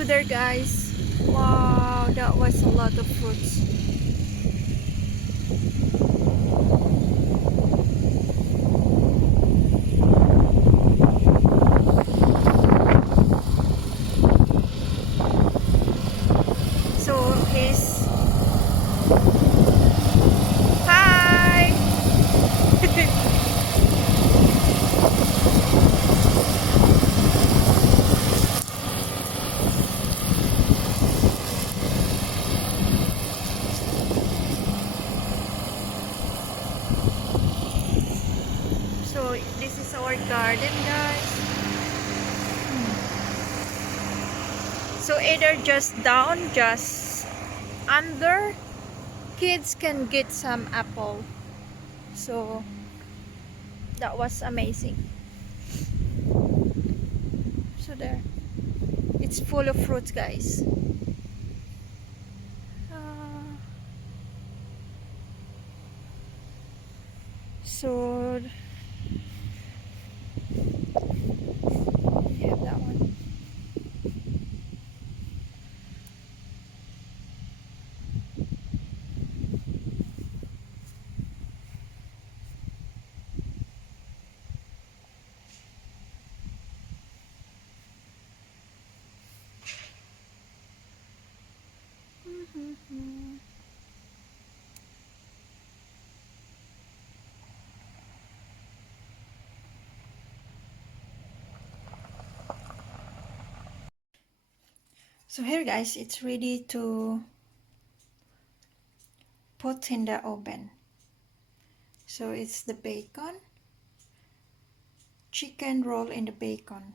So there guys, wow, that was a lot of fruits. So he's hi. So this is our garden guys. So either just down, just under, kids can get some apple. So that was amazing. So there, it's full of fruits guys. So we have that one. So here guys, it's ready to put in the oven. So it's the bacon, chicken roll in the bacon.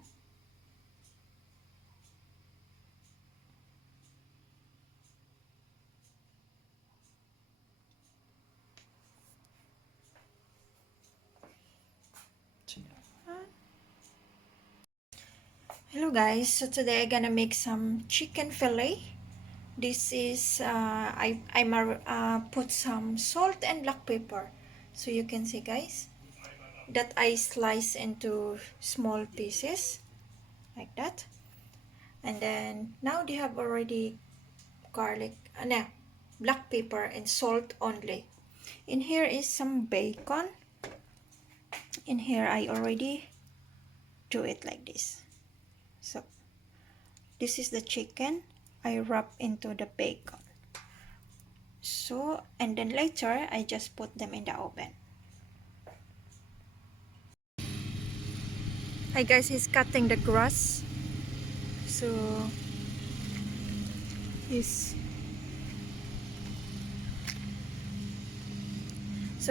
Hello guys, so today I'm gonna make some chicken fillet. This is I put some salt and black pepper, so you can see guys that I slice into small pieces like that. And then now they have already garlic, no, black pepper and salt only. In here is some bacon. In here I already do it like this. So this is the chicken I wrap into the bacon. So, and then later I just put them in the oven. Hi guys, he's cutting the grass. So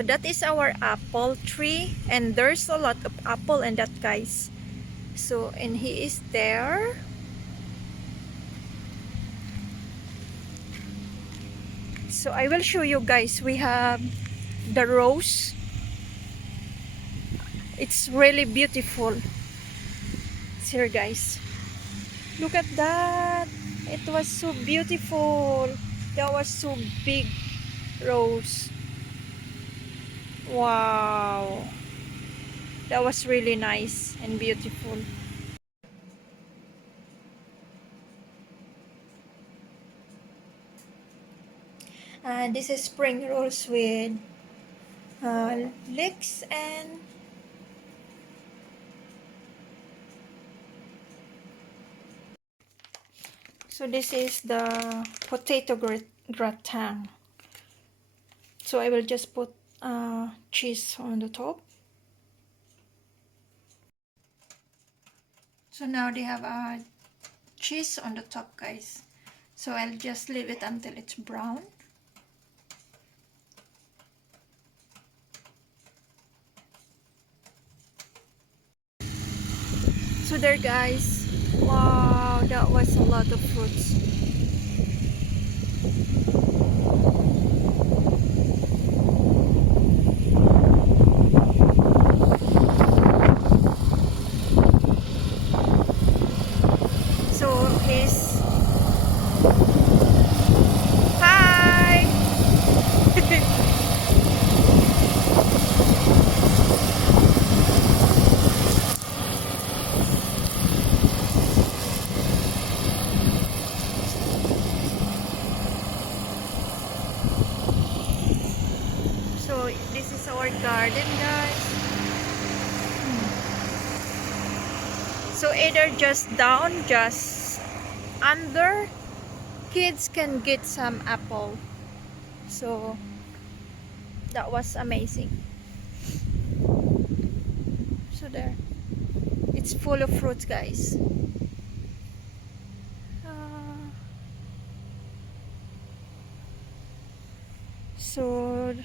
that is our apple tree, and there's a lot of apple in that guys. So, and he is there. So I will show you guys, we have the rose. It's really beautiful. It's here guys. Look at that. It was so beautiful. That was so big rose. Wow. That was really nice and beautiful. This is spring rolls with leeks and so this is the potato gratäng. So I will just put cheese on the top. So now they have cheese on the top guys. So I'll just leave it until it's brown. So there guys, wow, that was a lot of fruits. So he's hi. our garden, guys. So either just down, just under, kids can get some apple. So that was amazing. So there, it's full of fruits, guys. So